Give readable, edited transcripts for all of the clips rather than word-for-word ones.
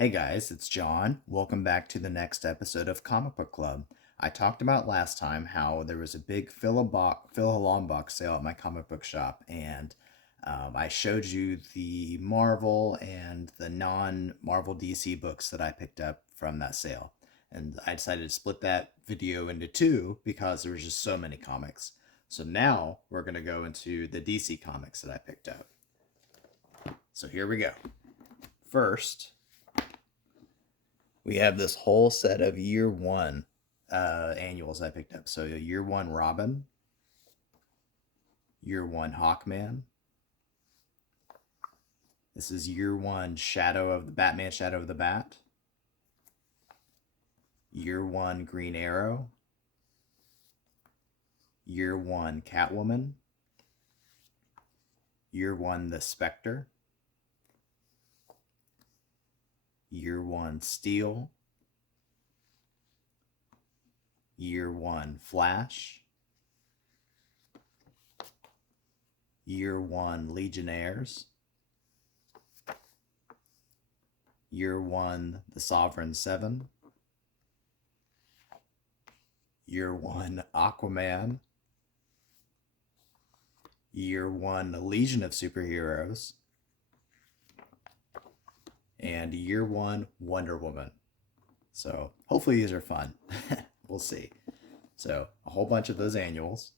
Hey guys, it's John. Welcome back to the next episode of Comic Book Club. I talked about last time how there was a big fill a Longbox sale at my comic book shop, and I showed you the Marvel and the non-Marvel DC books that I picked up from that sale. And I decided to split that video into two because there was just so many comics. So now we're going to go into the DC comics that I picked up. So here we go. First, we have this whole set of year one annuals I picked up. So year one Robin, year one Hawkman. This is year one Shadow of the Batman, Shadow of the Bat. Year one Green Arrow. Year one Catwoman. Year one The Spectre. Year one Steel. Year one Flash. Year one Legionnaires. Year one The Sovereign Seven. Year one Aquaman. Year one Legion of Superheroes. And year one Wonder Woman. So hopefully these are fun. We'll see. So a whole bunch of those annuals.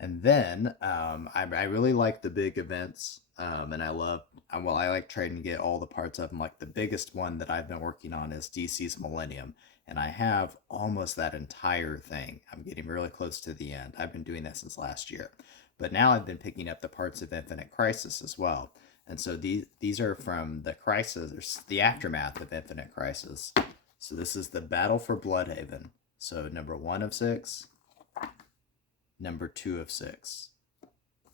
And then I really like the big events, and I like trying to get all the parts of them. Like the biggest one that I've been working on is DC's Millennium, and I have almost that entire thing. I'm getting really close to the end. I've been doing that since last year, but now I've been picking up the parts of Infinite Crisis as well. And so these are from the Crisis, or the aftermath of Infinite Crisis. So this is the Battle for Bloodhaven. So number 1 of 6. Number 2 of 6.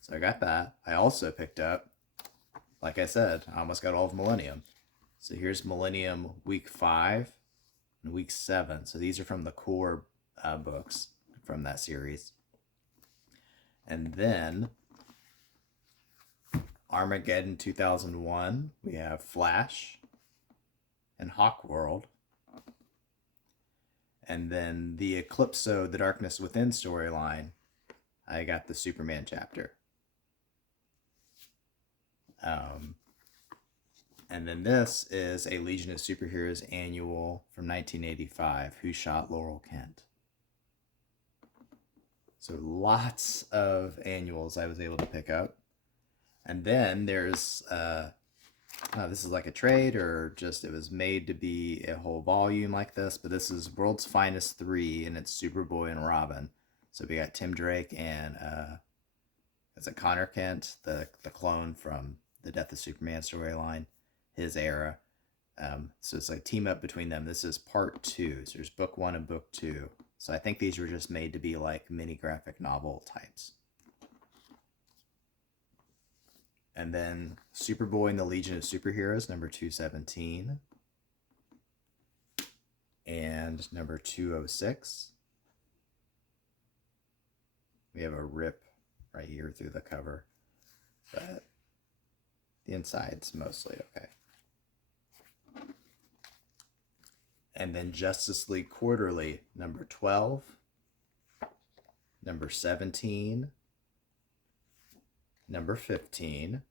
So I got that. I also picked up, like I said, I almost got all of Millennium. So here's Millennium week 5 and week 7. So these are from the core books from that series. And then Armageddon 2001, we have Flash and Hawkworld. And then the Eclipso, the Darkness Within storyline, I got the Superman chapter. And then this is a Legion of Superheroes annual from 1985, Who Shot Laurel Kent. So lots of annuals I was able to pick up. And then there's, this is like a trade, or just it was made to be a whole volume like this, but this is World's Finest 3, and it's Superboy and Robin. So we got Tim Drake and it's a Connor Kent, the clone from the Death of Superman storyline, his era. So it's like team up between them. This is part 2. So there's book 1 and book 2. So I think these were just made to be like mini graphic novel types. And then Superboy and the Legion of Superheroes, number 217. And number 206. We have a rip right here through the cover, but the inside's mostly okay. And then Justice League Quarterly, number 12, number 17, number 15,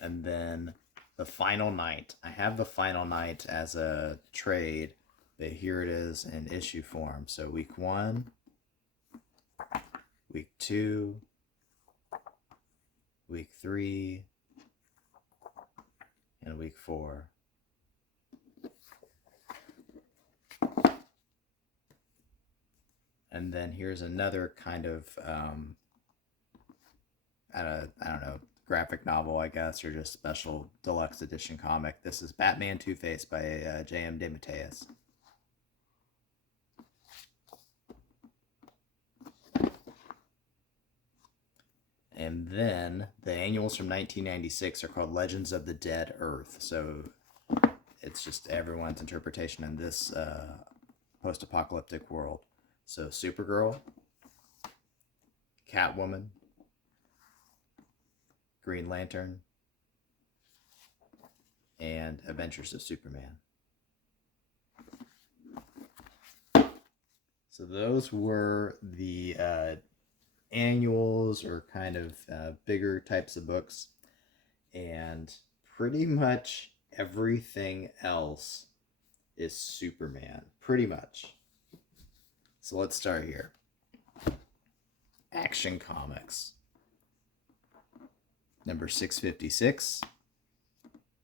and then the Final Night. I have the Final Night as a trade, but here it is in issue form. So week 1, week 2, week 3, and week 4. And then here's another kind of, I don't know, graphic novel, I guess, or just special deluxe edition comic. This is Batman Two-Face by J.M. DeMatteis. And then the annuals from 1996 are called Legends of the Dead Earth. So it's just everyone's interpretation in this post-apocalyptic world. So Supergirl, Catwoman, Green Lantern, and Adventures of Superman. So those were the annuals, or kind of bigger types of books. And pretty much everything else is Superman. Pretty much. So let's start here. Action Comics. Number 656,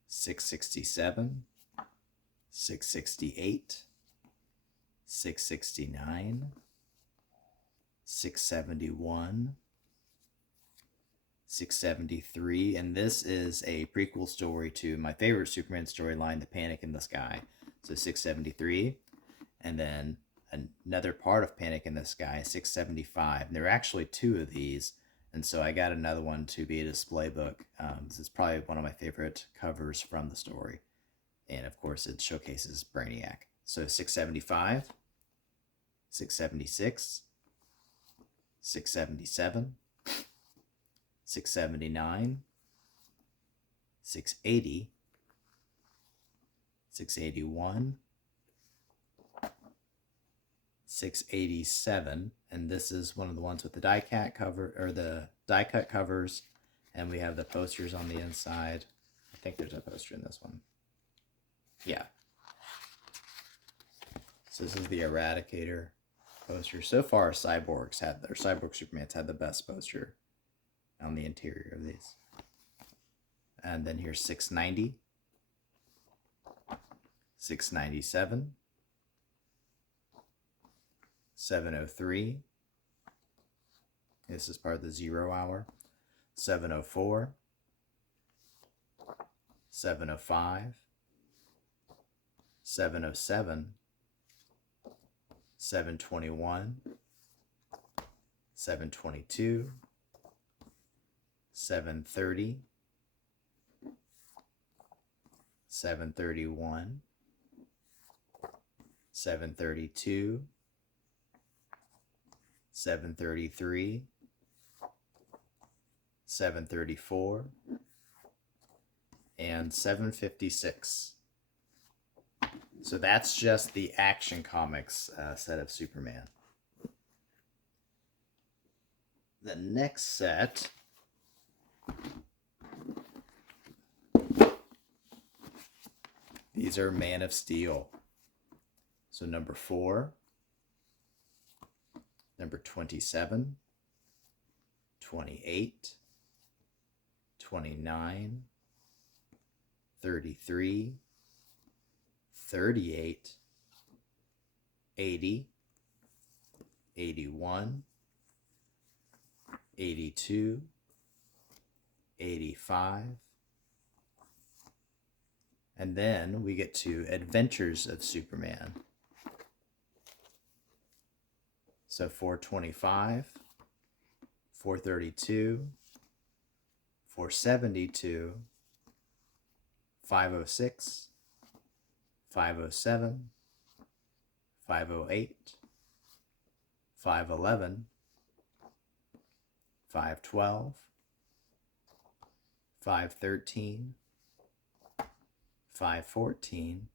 667, 668, 669, 671, 673, and this is a prequel story to my favorite Superman storyline, The Panic in the Sky. So 673, and then another part of Panic in the Sky, 675. And there are actually two of these, and so I got another one to be a display book. This is probably one of my favorite covers from the story, and of course it showcases Brainiac. So 675, 676, 677, 679, 680, 681, 687, and this is one of the ones with the die cut cover, or the die cut covers, and we have the posters on the inside. I think there's a poster in this one. Yeah. So this is the Eradicator poster. So far, Cyborg Superman's had the best poster on the interior of these. And then here's 690, 697, 703. This is part of the 0 hour. 704, 705, 707, 721, 722, 730, 731, 732, 733, 734, and 756. So that's just the Action Comics set of Superman. The next set these are Man of Steel. So number 4, number 27, 28, 29, 33, 38, 80, 81, 82, 85, and then we get to Adventures of Superman. So 425, 432, 472, 506, 507, 508, 511, 512, 513, 514,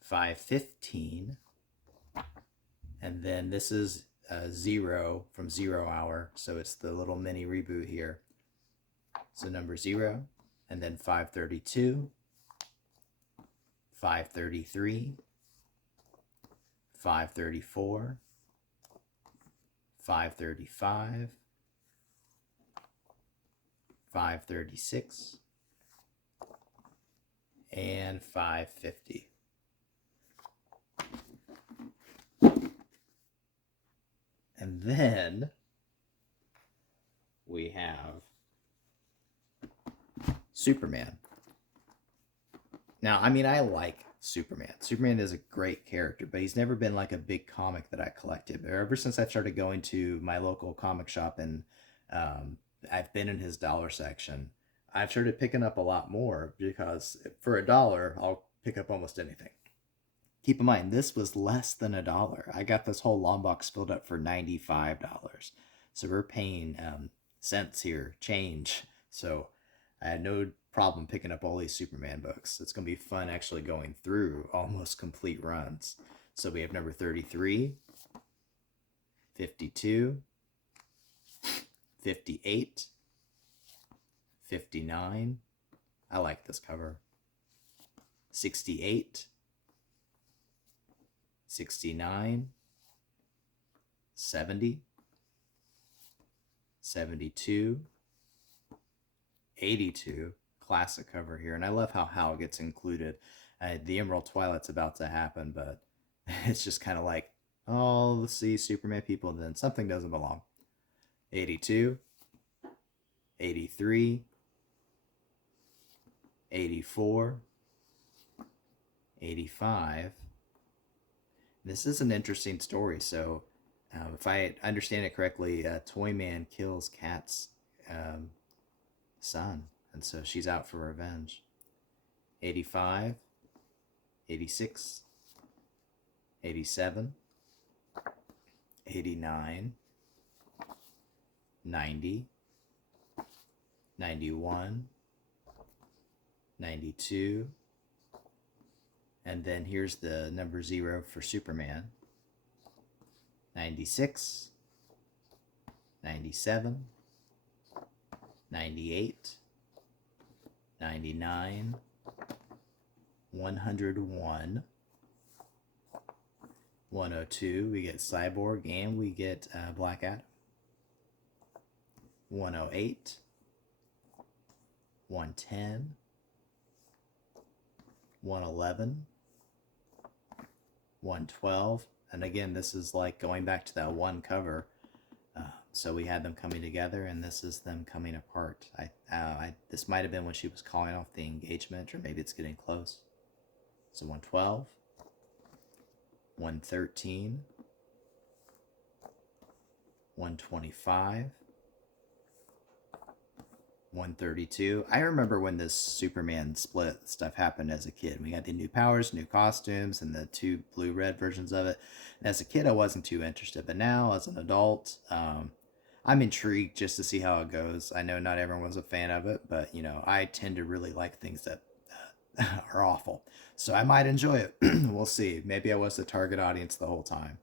515, and then this is 0 from 0 hour, so it's the little mini reboot here. So number 0, and then 532, 533, 534, 535, 536, and 550. And then we have Superman. Now, I mean, I like Superman. Superman is a great character, but he's never been like a big comic that I collected. Ever since I started going to my local comic shop and I've been in his dollar section, I've started picking up a lot more, because for $1, I'll pick up almost anything. Keep in mind, this was less than $1. I got this whole Longbox filled up for $95. So we're paying cents here, change. So I had no problem picking up all these Superman books. It's going to be fun actually going through almost complete runs. So we have number 33, 52, 58, 59. I like this cover. 68, 69, 70, 72, 82. Classic cover here. And I love how Hal gets included. The Emerald Twilight's about to happen, but it's just kind of like, oh, let's see Superman people, and then something doesn't belong. 82, 83, 84, 85. This is an interesting story. So, if I understand it correctly, Toyman kills Cat's son, and so she's out for revenge. 85, 86, 87, 89, 90, 91, 92, and then here's the number 0 for Superman. 96, 97, 98, 99, 101, 102. We get Cyborg and we get Black Adam. 108, 110, 111, 112. And again, this is like going back to that one cover. So we had them coming together, and this is them coming apart. This might have been when she was calling off the engagement, or maybe it's getting close. So 112, 113, 125, 132. I remember when this Superman split stuff happened as a kid. We had the new powers, new costumes, and the 2 blue-red versions of it. And as a kid, I wasn't too interested. But now, as an adult, I'm intrigued just to see how it goes. I know not everyone was a fan of it, but, I tend to really like things that are awful. So I might enjoy it. We'll see. Maybe I was the target audience the whole time.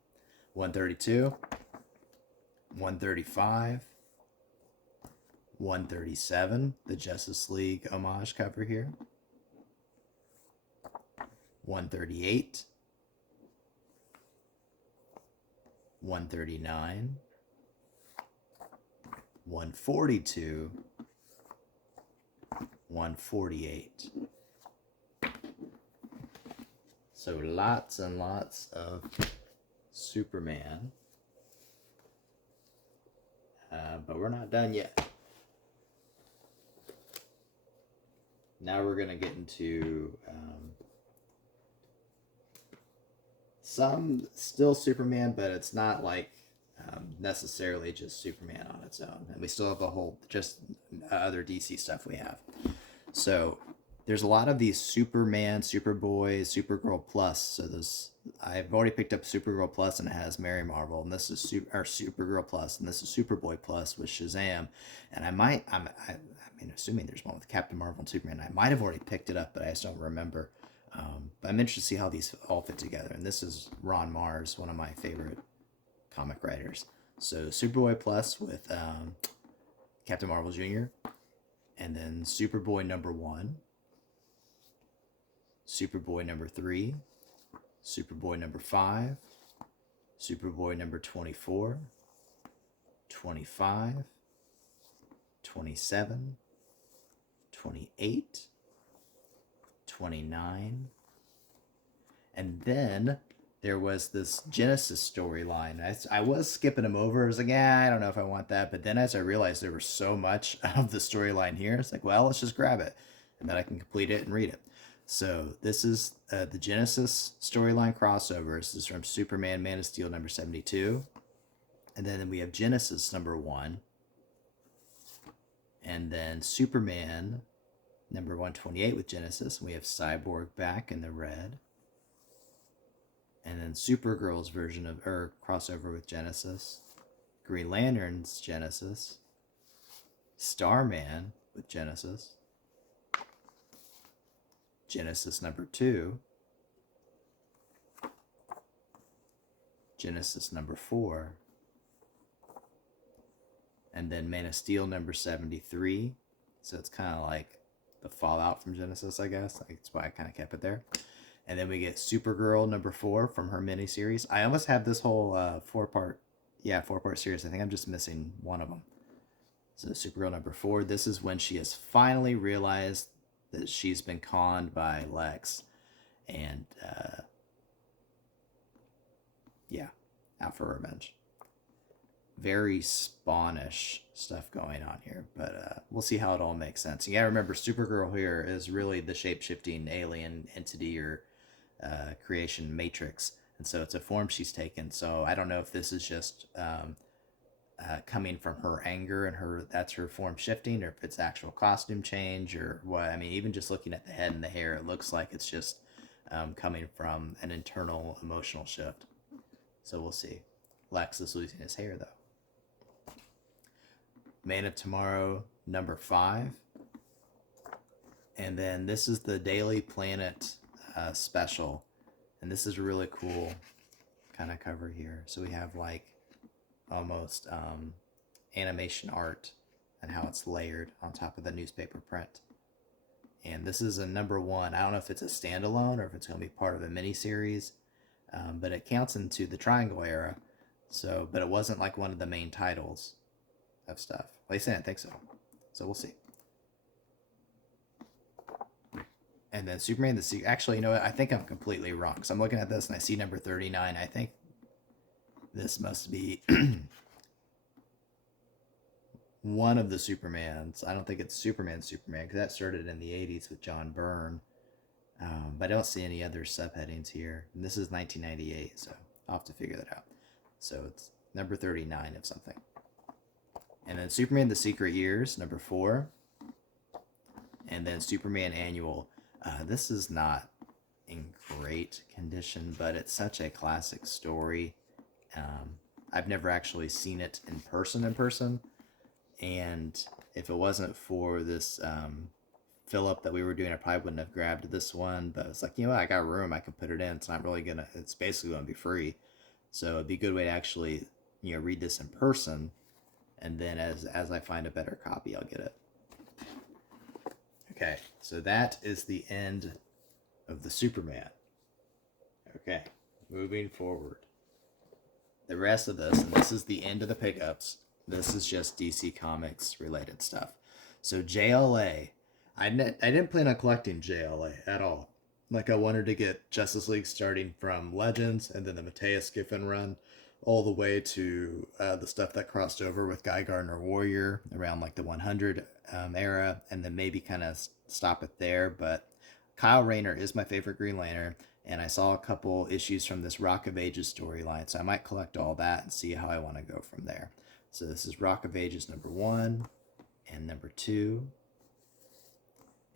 132, 135, 137, the Justice League homage cover here. 138, 139, 142, 148. So lots and lots of Superman. But we're not done yet. Now we're going to get into some still Superman, but it's not like necessarily just Superman on its own. And we still have a whole just other DC stuff we have. So there's a lot of these Superman, Superboy, Supergirl Plus. So I've already picked up Supergirl Plus, and it has Mary Marvel, and this is Supergirl Plus, and this is Superboy Plus with Shazam. And I'm assuming there's one with Captain Marvel and Superman. I might have already picked it up, but I just don't remember. But I'm interested to see how these all fit together. And this is Ron Mars, one of my favorite comic writers. So Superboy Plus with Captain Marvel Jr., and then Superboy number 1, Superboy number 3, Superboy number 5, Superboy number 24, 25, 27, 28, 29, and then there was this Genesis storyline. I was skipping them over. I was like, I don't know if I want that. But then as I realized there was so much of the storyline here, it's like, well, let's just grab it. And then I can complete it and read it. So this is the Genesis storyline crossover. This is from Superman, Man of Steel number 72. And then we have Genesis number 1. And then Superman number 128 with Genesis. We have Cyborg back in the red. And then Supergirl's crossover with Genesis. Green Lantern's Genesis. Starman with Genesis. Genesis number 2. Genesis number 4. And then Man of Steel number 73. So it's kind of like the fallout from Genesis, I guess. That's why I kind of kept it there. And then we get Supergirl number 4 from her miniseries. I almost have this whole 4-part series. I think I'm just missing one of them. So Supergirl number 4. This is when she has finally realized that she's been conned by Lex. And out for revenge. Very Spawnish stuff going on here, but we'll see how it all makes sense. You gotta remember, Supergirl here is really the shape-shifting alien entity or creation matrix, and so it's a form she's taken. So I don't know if this is just coming from her anger and that's her form shifting, or if it's actual costume change or what. I mean, even just looking at the head and the hair, it looks like it's just coming from an internal emotional shift. So we'll see. Lex is losing his hair though. Man of Tomorrow number 5. And then this is the Daily Planet special. And this is a really cool kind of cover here. So we have like almost animation art and how it's layered on top of the newspaper print. And this is a number 1. I don't know if it's a standalone or if it's going to be part of a mini-series, but it counts into the Triangle era. So, but it wasn't like one of the main titles of stuff. At least I didn't think so. So we'll see. And then Superman the Secret. Actually, you know what? I think I'm completely wrong. So I'm looking at this and I see number 39. I think this must be one of the Supermans. I don't think it's Superman because that started in the 80s with John Byrne. But I don't see any other subheadings here. And this is 1998, so I'll have to figure that out. So it's number 39 of something. And then Superman the Secret Years, number 4. And then Superman Annual. This is not in great condition, but it's such a classic story. I've never actually seen it in person. And if it wasn't for this fill-up that we were doing, I probably wouldn't have grabbed this one. But it's like, you know what? I got room. I can put it in. It's basically going to be free. So it'd be a good way to actually, read this in person. And then as I find a better copy, I'll get it. Okay, so that is the end of the Superman. Okay, moving forward. The rest of this, and this is the end of the pickups. This is just DC Comics related stuff. So JLA, I didn't plan on collecting JLA at all. Like, I wanted to get Justice League starting from Legends and then the Mateus Giffen run all the way to the stuff that crossed over with Guy Gardner Warrior around like the 100 era, and then maybe kind of stop it there. But Kyle Rayner is my favorite Green Lantern, and I saw a couple issues from this Rock of Ages storyline, so I might collect all that and see how I want to go from there. So this is Rock of Ages number 1 and number 2.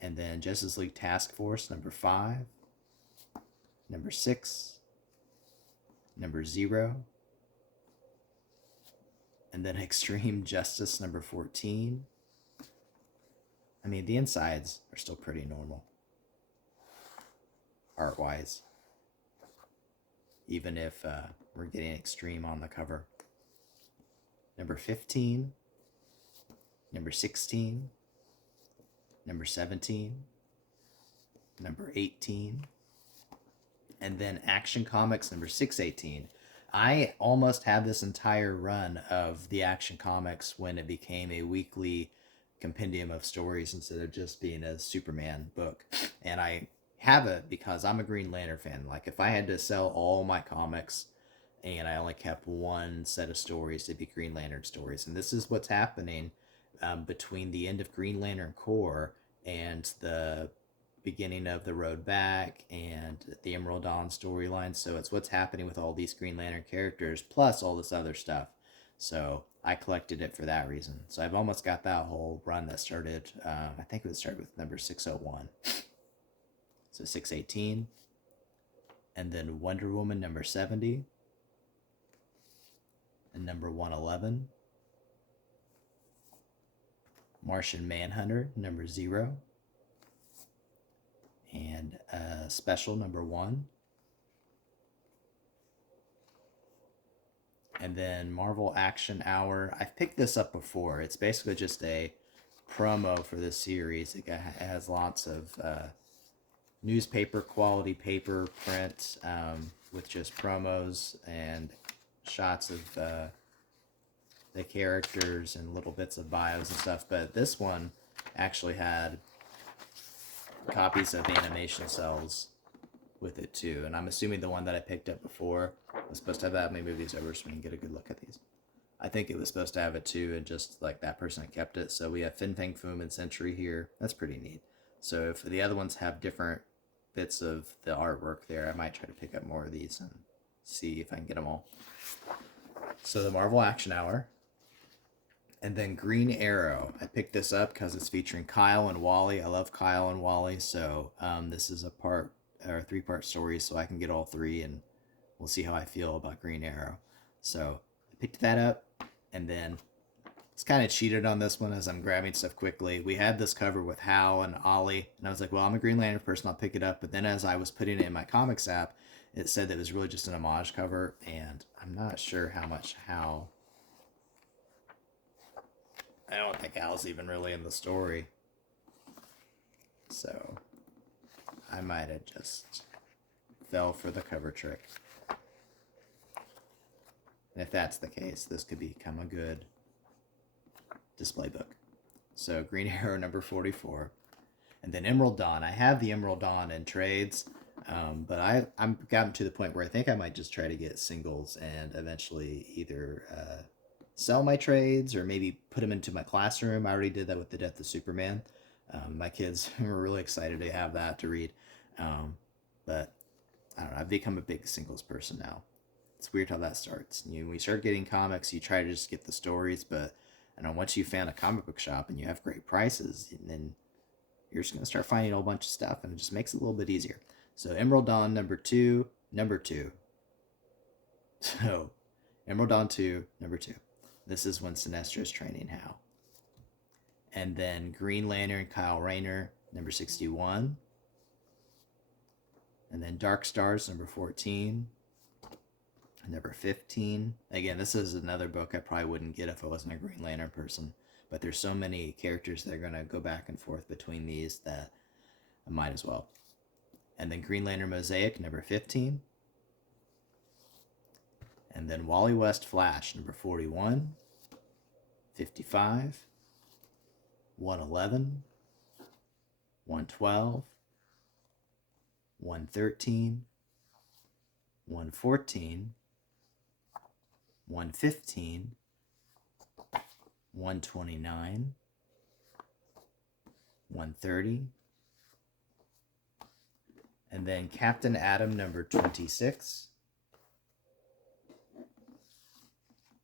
And then Justice League Task Force number 5, number 6, number 0, and then Extreme Justice number 14. I mean, the insides are still pretty normal, art-wise, even if we're getting extreme on the cover. Number 15, number 16, number 17, number 18, and then Action Comics number 618. I almost had this entire run of the Action Comics when it became a weekly compendium of stories instead of just being a Superman book. And I have it because I'm a Green Lantern fan. Like, if I had to sell all my comics and I only kept one set of stories, it'd be Green Lantern stories. And this is what's happening between the end of Green Lantern Corps and the beginning of The Road Back and the Emerald Dawn storyline. So it's what's happening with all these Green Lantern characters plus all this other stuff. So I collected it for that reason. So I've almost got that whole run that started, I think it would start with number 601. So 618. And then Wonder Woman number 70. And number 111. Martian Manhunter number 0, and Special number 1. And then Marvel Action Hour. I've picked this up before. It's basically just a promo for this series. It has lots of newspaper quality paper print with just promos and shots of the characters and little bits of bios and stuff. But this one actually had copies of animation cells with it too. And I'm assuming the one that I picked up before was supposed to have that. Let me move these over so we can get a good look at these. I think it was supposed to have it too, and just like that person kept it. So we have Fin Fang Foom and Sentry here. That's pretty neat. So if the other ones have different bits of the artwork there, I might try to pick up more of these and see if I can get them all. So the Marvel Action Hour. And then Green Arrow. I picked this up because it's featuring Kyle and Wally. I love Kyle and Wally. So this is a 3-part story, so I can get all 3, and we'll see how I feel about Green Arrow. So I picked that up, and then it's kind of cheated on this one as I'm grabbing stuff quickly. We had this cover with Hal and Ollie, and I was like, well, I'm a Green Lantern person, I'll pick it up. But then as I was putting it in my comics app, it said that it was really just an homage cover, and I'm not sure how much Hal... I don't think Hal's even really in the story. So I might have just fell for the cover trick. And if that's the case, this could become a good display book. So Green Arrow number 44. And then Emerald Dawn. I have the Emerald Dawn in trades, but I'm gotten to the point where I think I might just try to get singles and eventually either sell my trades or maybe put them into my classroom. I already did that with The Death of Superman. My kids were really excited to have that to read. But I don't know, I've become a big singles person now. It's weird how that starts. When you start getting comics, you try to just get the stories, but I don't know, once you found a comic book shop and you have great prices, and then you're just going to start finding a whole bunch of stuff, and it just makes it a little bit easier. So Emerald Dawn number 2. So Emerald Dawn 2, number 2. This is when Sinestro is training Hal. And then Green Lantern Kyle Rayner, number 61. And then Dark Stars, number 14. Number 15. Again, this is another book I probably wouldn't get if I wasn't a Green Lantern person. But there's so many characters that are going to go back and forth between these that I might as well. And then Green Lantern Mosaic, number 15. And then Wally West Flash, number 41, 55, 111, 112, 113, 114, 115, 129, 130, and then Captain Atom number 26,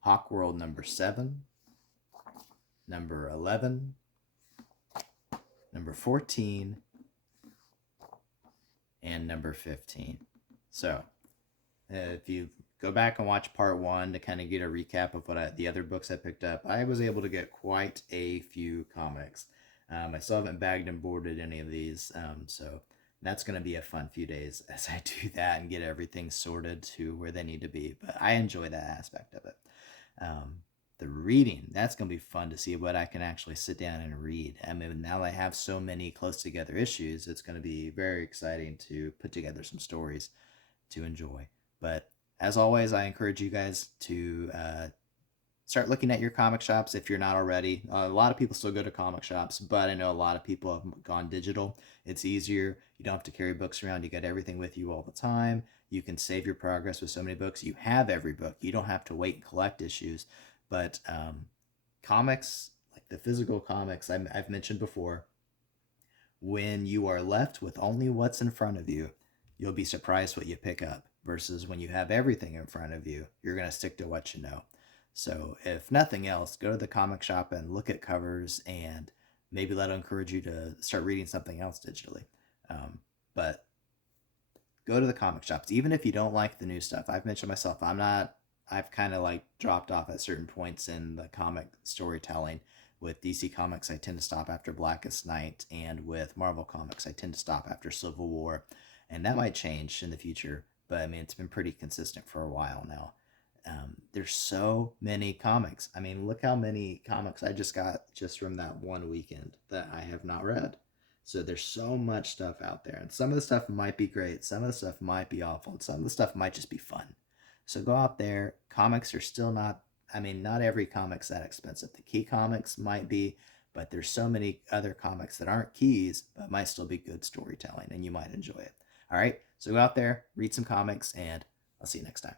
Hawkworld number 7, number 11, number 14, and number 15. So if you go back and watch part 1 to kind of get a recap of the other books I picked up, I was able to get quite a few comics. I still haven't bagged and boarded any of these, so that's going to be a fun few days as I do that and get everything sorted to where they need to be. But I enjoy that aspect of it. The reading, that's going to be fun to see what I can actually sit down and read. I mean, now that I have so many close together issues, it's going to be very exciting to put together some stories to enjoy. But as always, I encourage you guys to start looking at your comic shops if you're not already. A lot of people still go to comic shops, but I know a lot of people have gone digital. It's easier. You don't have to carry books around. You got everything with you all the time. You can save your progress with so many books. You have every book. You don't have to wait and collect issues. But comics, like the physical comics I've mentioned before, when you are left with only what's in front of you, you'll be surprised what you pick up. Versus when you have everything in front of you, you're going to stick to what you know. So if nothing else, go to the comic shop and look at covers, and maybe that'll encourage you to start reading something else digitally. But go to the comic shops, even if you don't like the new stuff. I've mentioned myself, I've kind of like dropped off at certain points in the comic storytelling, With DC Comics, I tend to stop after Blackest Night, and with Marvel Comics, I tend to stop after Civil War, and that might change in the future. But I mean, it's been pretty consistent for a while now. There's so many comics. I mean, look how many comics I just got just from that one weekend that I have not read. So there's so much stuff out there, and some of the stuff might be great, some of the stuff might be awful, and some of the stuff might just be fun. So go out there. Comics are still not. I mean, not every comic's that expensive. The key comics might be, but there's so many other comics that aren't keys, but might still be good storytelling, and you might enjoy it. All right. So go out there, read some comics, and I'll see you next time.